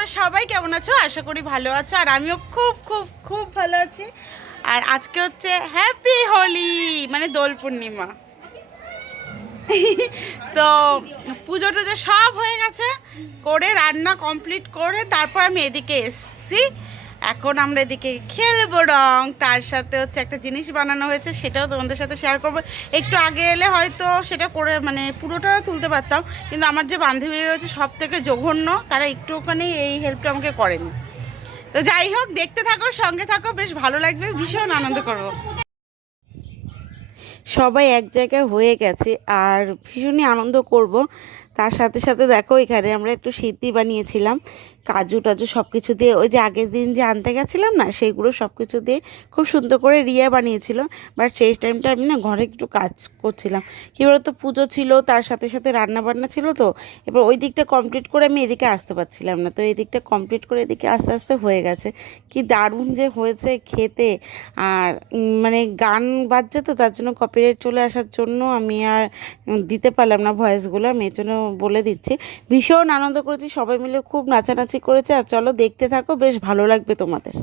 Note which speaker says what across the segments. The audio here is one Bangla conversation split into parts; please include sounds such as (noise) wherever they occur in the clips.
Speaker 1: তোমরা সবাই কেমন আছো? আশা করি ভালো আছো, আর আমিও খুব খুব খুব ভালো আছি। আর আজকে হচ্ছে হ্যাপি হোলি মানে দোল পূর্ণিমা। তো পুজো টুজো সব হয়ে গেছে, করে রান্না কমপ্লিট করে তারপর আমি এদিকে এসছি। এখন আমরা এদিকে খেলব রং, তার সাথে হচ্ছে একটা জিনিস বানানো হয়েছে, সেটাও তোমাদের সাথে শেয়ার করব। একটু আগে এলে হয়তো সেটা করে মানে পুরোটা তুলতে পারতাম, কিন্তু আমার যে বান্ধবীরা রয়েছে সব থেকে জঘন্য, তারা একটু একটুখানি এই হেল্পটা আমাকে করেনি। তো যাই হোক, দেখতে থাকো, সঙ্গে থাকো, বেশ ভালো লাগবে, ভীষণ আনন্দ করব। সবাই এক জায়গায় হয়ে গেছে, আর ভীষণই আনন্দ করব। তার সাথে সাথে দেখো এখানে আমরা একটু সিদ্ধি বানিয়েছিলাম। কাজু টাজু সব কিছু দিয়ে ওই যে আগের দিন যে আনতে গেছিলাম না সেইগুলো সব কিছু দিয়ে খুব সুন্দর করে রিয়া বানিয়েছিল। বাট সেই টাইমটা আমি না ঘরে একটু কাজ করছিলাম। কী বলতো, পুজো ছিল, তার সাথে সাথে রান্না বান্না ছিল তো। এবার ওই দিকটা কমপ্লিট করে আমি এদিকে আসতে পারছিলাম না। তো এই দিকটা কমপ্লিট করে এদিকে আস্তে আস্তে হয়ে গেছে। কি দারুণ যে হয়েছে খেতে। আর মানে গান বাজছে তো, তার জন্য কপিরাইট চলে আসার জন্য আমি আর দিতে পারলাম না ভয়েসগুলো আমি এর জন্য বলে দিচ্ছি। ভীষণ আনন্দ করেছি, সবাই মিলে খুব নাচানাচি করেছে, আর চলো দেখতে থাকো, বেশ ভালো লাগবে তোমাদের।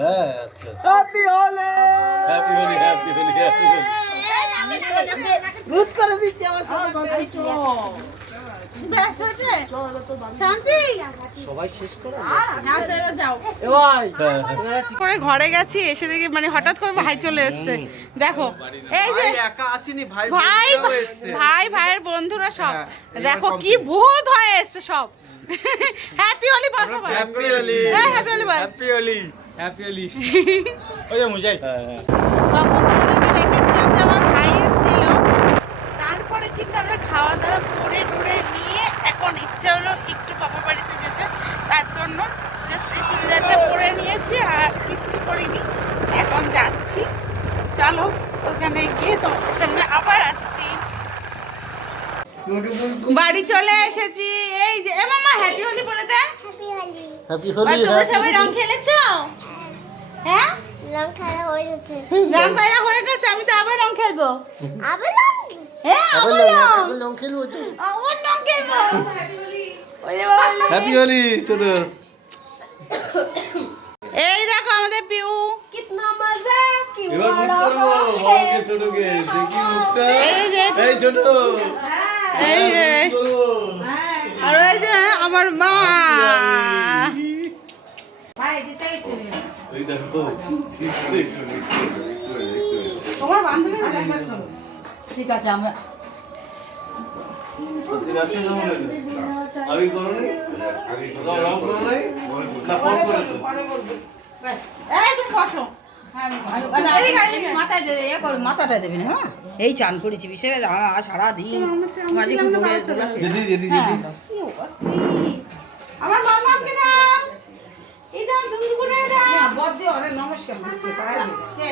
Speaker 2: হ্যাঁ happy Holi happy Holi happy Holi happy Holi
Speaker 1: ভূত করে দিচ্ছে আমার সাথে ব্যাস হয়েছে? শান্তি?
Speaker 3: সবাই শেষ করে?
Speaker 1: এবার যাও।
Speaker 3: এ ভাই।
Speaker 1: করে ঘরে গেছি এসে দেখি মানে হঠাৎ করে ভাই চলে এসছে। দেখো এই যে
Speaker 3: একা ভাই
Speaker 1: ভাই ভাই ভাইয়ের বন্ধুরা সব।
Speaker 3: হ্যাঁ,
Speaker 1: দেখো। কি ভূত হয়ে এসছে সব। হ্যাপি হোলি বাসা ভাই।
Speaker 3: হ্যাপি হোলি
Speaker 1: হ্যাঁ, happy Holi
Speaker 3: happy Holi happy Holi (laughs) ওই যে মুজাই
Speaker 2: হ্যাঁ হ্যাঁ।
Speaker 1: তখন তোমাদেরকে দেখেছিলাম যে আমার ভাই এসেছিল। তারপরে কিন্তু আমরা খাওয়া দাওয়া করে টুরে নিয়ে এখন ইচ্ছা হলো একটু বাবা বাড়িতে যেতে। তার জন্য জাস্ট এই চুড়িদারটা পরে নিয়েছি আর কিচ্ছু করিনি এখন যাচ্ছি। চলো ওখানে গিয়ে তোমাদের সামনে আবার আসছি। বাড়ি চলে এসেছি। এই যে এ মামা হ্যাপি হোলি বলে দে।
Speaker 2: হ্যাপি
Speaker 1: আর
Speaker 2: হোলি
Speaker 1: তোমরা সবাই রং খেলেছো? হ্যাঁ?
Speaker 4: রং খেলা হয়ে গেছে।
Speaker 1: রং খেলা হয়ে গেছে আমি তো আবার রং খেলব।
Speaker 4: আবার রং?
Speaker 1: হ্যাঁ আবার রং
Speaker 2: লং খেলব
Speaker 1: আবার রং খেলব। ওরে বাবা লে।
Speaker 2: হ্যাপি হোলি ছোট।
Speaker 1: এই দেখো আমাদের পিউ।
Speaker 2: এবার মুখ করব বড়কে ছোটকে। দেখি মুখটা।
Speaker 1: এই
Speaker 2: ছোট।
Speaker 1: এই
Speaker 2: করব
Speaker 1: আর ওই যে আমার মা
Speaker 2: ওই দেখো একটু একটু
Speaker 1: তোমার বান্ধবী
Speaker 5: ঠিক আছে আমরা?
Speaker 2: আমি করো নি? রং- রং করো নাই? না, ফোন করেছ?
Speaker 1: এই তুমি বসো।
Speaker 5: মাথাটা দেবে না হ্যাঁ? এই চান করেছি বিশেষ সারাদিন। মাঝে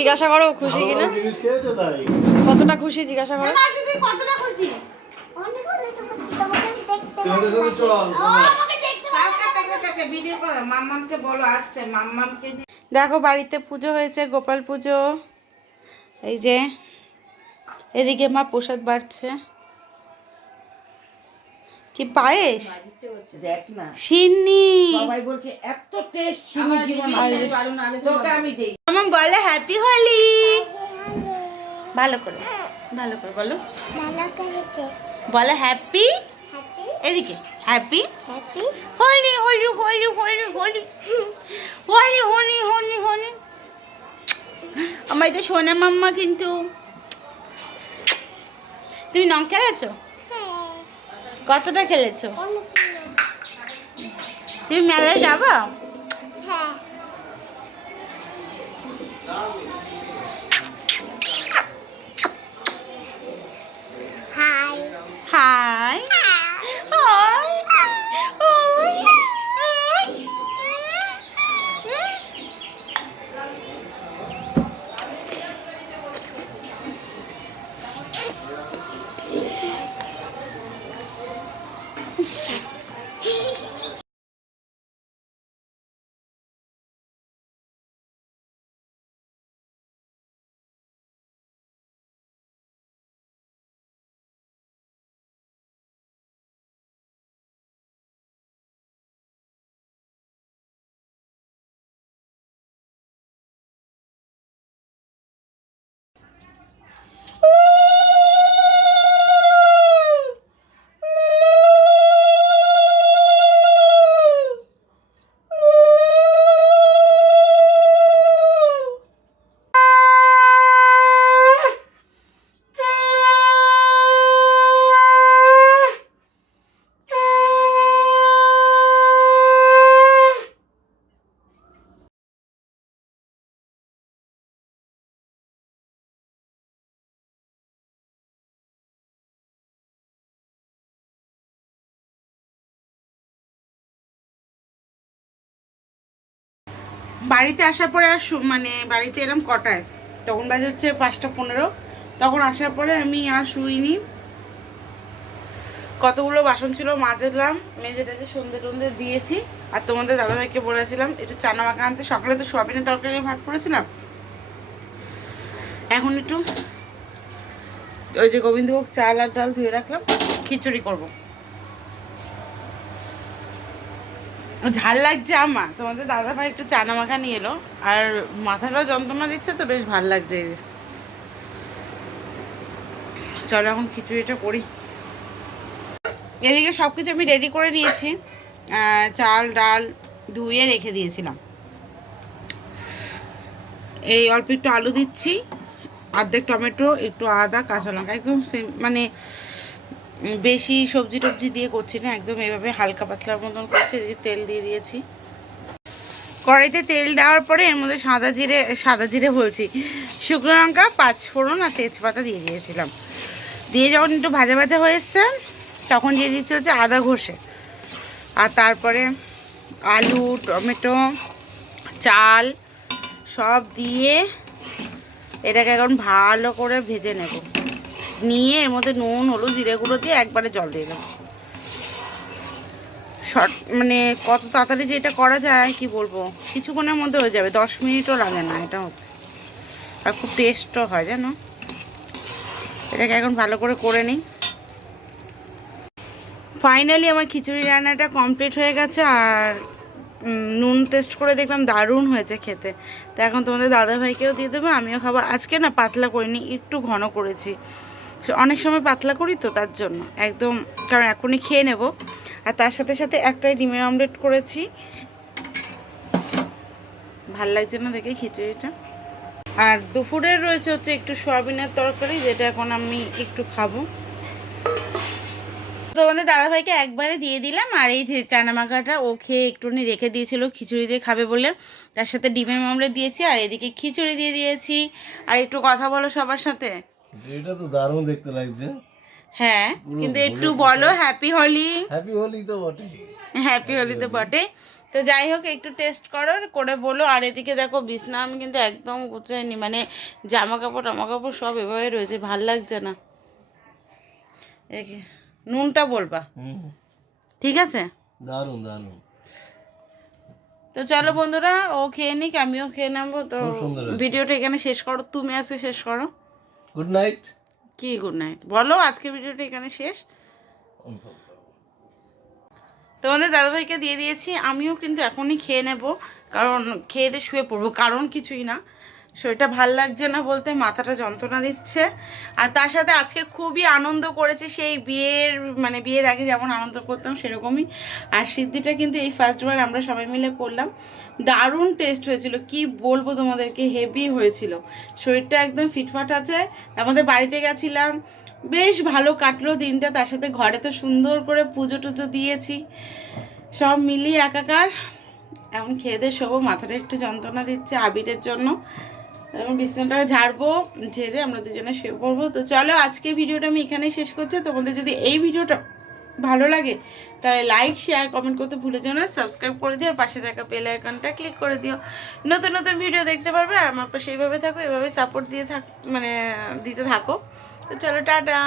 Speaker 6: জিজ্ঞাসা করো খুশি কিনা? কতটা খুশি জিজ্ঞাসা করো?
Speaker 1: দেখো বাড়িতে পুজো হয়েছে গোপাল পুজো। এই যে এদিকে মা প্রসাদ বাড়ছে। কি পায়েস?
Speaker 5: দেখ না।
Speaker 1: সিন্নি।
Speaker 5: সবাই বলছে এত টেস্ট জীবন তোকে আমি দেই।
Speaker 1: আমার বলে হ্যাপি হোলি ভালো করে ভালো করে বলো।
Speaker 4: ভালো করেছে।
Speaker 1: বলে হ্যাপি
Speaker 4: হ্যাপি
Speaker 1: এদিকে হ্যাপি
Speaker 4: হ্যাপি
Speaker 1: হোলি হোলি হোলি হোলি হোলি হোলি হোলি হোলি হোলি আমার এটা সোনা মাম্মা কিন্তু। তুমি নং খেলেছো? কতটা খেলেছো? তুমি মেলায় যাব?
Speaker 4: হ্যাঁ।
Speaker 1: বাড়িতে আসার পরে আর মানে বাড়িতে এরম কটায়? তখন বাজে হচ্ছে পাঁচটা পনেরো। তখন আসার পরে আমি আর শুইনি। কতগুলো বাসন ছিল মাজলাম মেজে টেজে সন্ধে টন্ধে দিয়েছি। আর তোমাদের দাদাভাইকে বলেছিলাম, একটু চানা মাখা আনতে। সকালে তো সোয়াবিনের তরকারি ভাত করেছিলাম। এখন একটু ওই যে গোবিন্দভোগ চাল আর ডাল ধুয়ে রাখলাম, খিচুড়ি করব। ঝাল লাগছে আমার। তোমাদের দাদা ভাই একটু চানা মাখা নিয়ে এলো। আর মাথাটাও যন্ত্রণা দিচ্ছে তো, বেশ ভালো লাগছে। চলো এখন খিচুড়িটা করি। এদিকে সব কিছু আমি রেডি করে নিয়েছি। চাল, ডাল ধুয়ে রেখে দিয়েছিলাম। এই অল্প একটু আলু দিচ্ছি। অর্ধেক টমেটো, একটু আদা কাঁচা লঙ্কা একদম সেম মানে বেশি সবজি টবজি দিয়ে করছি না, একদম এভাবে হালকা পাতলার মতন করছি তেল দিয়ে দিয়েছি। কড়াইতে তেল দেওয়ার পরে এর মধ্যে সাদা জিরে সাদা জিরে বলছি, শুকনো লঙ্কা, পাঁচ ফোড়ন আর তেজপাতা দিয়ে দিয়েছিলাম। দিয়ে যখন একটু ভাজা ভাজা হয়ে এসছে, তখন দিয়ে দিচ্ছি হচ্ছে আদা ঘষে। আর তারপরে আলু, টমেটো, চাল সব দিয়ে এটাকে এখন ভালো করে ভেজে নেব। নিয়ে এর মধ্যে নুন, হলুদ, জিরে দিয়ে একবারে জল দিয়ে দেবো। শর্ট মানে কত তাড়াতাড়ি যে এটা করা যায়, কি বলব? কিছুক্ষণের মধ্যে হয়ে যাবে, দশ মিনিটও লাগে না, এটা হতে। আর খুব টেস্টও হয়, জানো? এটাকে এখন ভালো করে করে নিই। ফাইনালি আমার খিচুড়ি রান্নাটা কমপ্লিট হয়ে গেছে, আর নুন টেস্ট করে দেখলাম দারুণ হয়েছে খেতে। তো এখন তোমাদের দাদাভাইকেও দিয়ে দেবো, আমিও খাব। আজকে না পাতলা করিনি, একটু ঘন করেছি। অনেক সময় পাতলা করি তো তার জন্য। একদম, কারণ এখনই খেয়ে নেব। আর তার সাথে সাথে একটাই ডিমের অমলেট করেছি। ভালো লাগছে না দেখে খিচুড়িটা? আর দুপুরের রয়েছে হচ্ছে একটু সয়াবিনের তরকারি, যেটা এখন আমি একটু খাব। তো আমাদের দাদাভাইকে একবারে দিয়ে দিলাম, আর এই যে চানা মাখাটা ও খেয়ে একটুখানি রেখে দিয়েছিল, খিচুড়ি দিয়ে খাবে বলে। তার সাথে ডিমের মামলে দিয়েছি, আর এদিকে খিচুড়ি দিয়ে দিয়েছি। আর একটু কথা বলো সবার সাথে।
Speaker 2: এটা তো দারুণ দেখতে লাগছে।
Speaker 1: হ্যাঁ কিন্তু একটু বলো হ্যাপি হোলি
Speaker 2: হ্যাপি হোলি তো বটে
Speaker 1: হ্যাপি হোলি তো বটে তো যাই হোক একটু টেস্ট করো করে বলো। আর এদিকে দেখো বিছনা আমি কিন্তু একদম গুছাইনি। মানে জামা কাপড় টামা কাপড় সব এভাবে রয়েছে ভালো লাগছে না। নুনটা বলবা। ঠিক আছে?
Speaker 2: দারুণ দারুণ।
Speaker 1: তো চলো বন্ধুরা ও খেয়ে নিক আমিও খেয়ে নেব। তো। ভিডিওটা এখানে শেষ করো তুমি আজকে শেষ করো।
Speaker 2: গুড নাইট
Speaker 1: কি গুড নাইট বলো আজকে ভিডিওটা এখানে শেষ। তোমাদের দাদাভাইকে দিয়ে দিয়েছি, আমিও কিন্তু এখনই খেয়ে নেব, কারণ খেয়ে দিয়ে শুয়ে পড়ব, কারণ কিছুই না। শরীরটা ভালো লাগছে না বলতে মাথাটা যন্ত্রণা দিচ্ছে। আর তার সাথে আজকে খুবই আনন্দ করেছে, সেই বিয়ের মানে বিয়ের আগে যেমন আনন্দ করতাম সেরকমই। আর সিদ্ধিটা কিন্তু এই ফার্স্টবার আমরা সবাই মিলে করলাম। দারুণ টেস্ট হয়েছিল, কি বলব তোমাদেরকে হেভি হয়েছিল। শরীরটা একদম ফিটফাট আছে, আমাদের বাড়িতে গেছিলাম, বেশ ভালো কাটলো দিনটা। তার সাথে ঘরে তো সুন্দর করে পুজো টুজো দিয়েছি, সব মিলিয়ে একাকার। এখন খেয়ে দিয়ে শোবো, মাথাটা একটু যন্ত্রণা দিচ্ছে আবিরের জন্য। এবং বিছানাটা ঝাড়বো, ঝেড়ে আমরা দুজনে শুয়ে পড়ব। তো চলো, আজকের ভিডিওটা আমি এখানেই শেষ করছি। তোমাদের যদি এই ভিডিওটা ভালো লাগে, তাহলে লাইক শেয়ার কমেন্ট করতে ভুলে যেও না। সাবস্ক্রাইব করে দিও, আর পাশে থাকা বেল আইকনটা ক্লিক করে দিও। নতুন নতুন ভিডিও দেখতে পারবে, আর আমার পাশে এইভাবে থাকো এভাবে সাপোর্ট দিয়ে থাক মানে দিতে থাকো। তো চলো, টাটা!